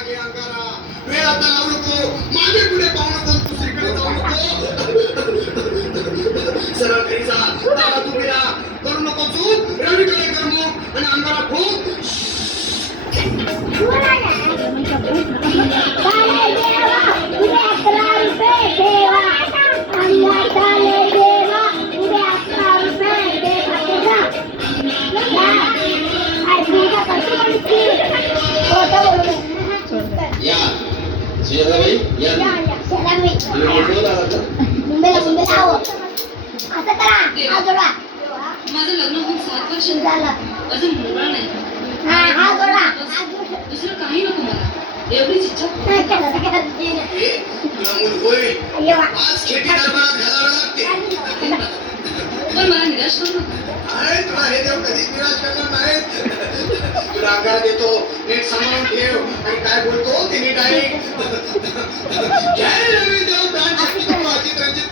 मागे अंगारा वेळ आता लावू नको मागे पुढे पाहू नको दुसरीकडे जाऊ नको सरळ घरी जा दारा तू गेला करू नको चूक रवीकडे कर मग आणि अंगारा खूप या सुजाताबाई या माझं लग्न होऊन 7 वर्ष झालं अजून मुलगा नाही दुसरं काही नको मला एवढीच इच्छा तुला मूल होईल आज खेती दरबारात घालावं लागते पण मला निराश करू नका अरे तुला हे देव कधीच निराश करणार नाहीत तुला आकार देतो नीट सांभाळून ठेव आणि काय बोलतो ते नीट ऐक जय रवी देव प्राण शक्ती करू अजित रंजित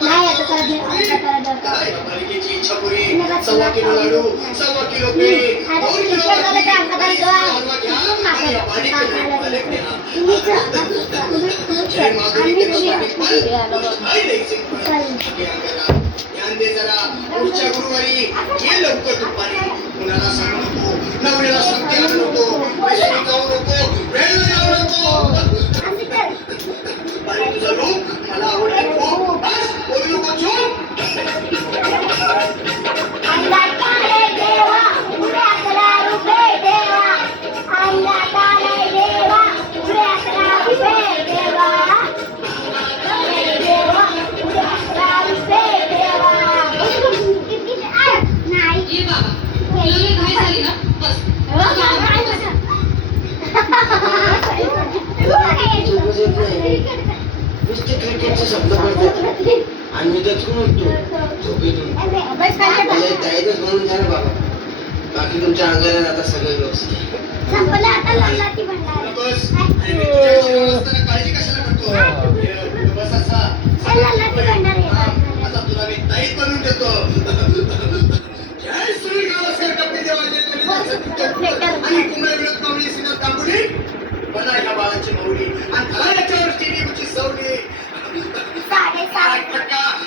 काय मालिकेची इच्छा पुरी 1.25 किलो लाडू 1.25 किलो पेढे 2 किलो हलवा घ्या आणि बारीक बारीक घ्या जय माधुरी के रस्त्याने पल आई द्यायचे ध्यान दे जरा पुढच्या गुरुवारी ये लवकर दुपारी कुणाला सांगू नको नवऱ्याला सांगते आणू नको पैसे जाऊ नको वेळ जाऊ नको अरे तुझं रूप मला आवडलं खूप बस बोलू नको चूप ये बाबा तुला लई घाई झाली ना बस नुसते क्रिकेटचे शब्द पडतात आणि मी दचकून उठतो झोपेतून जायचंच म्हणून द्या ना बाबा बाकी तुमच्या अंगाला आता सगळं व्यवस्थित बस आणि मी तुझ्याशी व्यवस्थेने काळजी कशाला करतो बस असा आता तुला मी ताईत बनवून देतो जय श्री गावस्कर कपडे देवाचे आणि कुंभे विरोध माऊली सिंह तांबुली बना ह्या बाळाची माऊली आणि धरा याच्यावर टीव्हीची सवली 8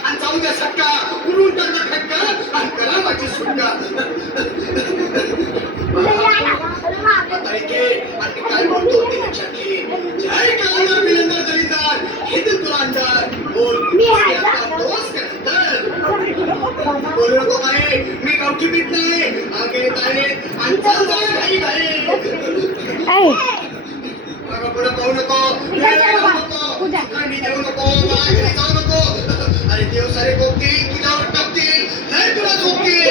आणि जाऊ द्या सटका उडून टाका खटका आणि करा माझी सुटका आणि काय बोलतो ते लक्षात घे जय काळादार बिलंदर दलिदार हे तुला अंधार बोल दोस्त बोलू नको काय मी गावठी पीठ नाही आगे येत आहे आणि चल जाय घाई घाई पुढे पाहू नको थंडी देऊ नको घरी जाऊ नको अरे देव सारे गोपतील तुझ्यावर टाकतील नाही तुला झोपतील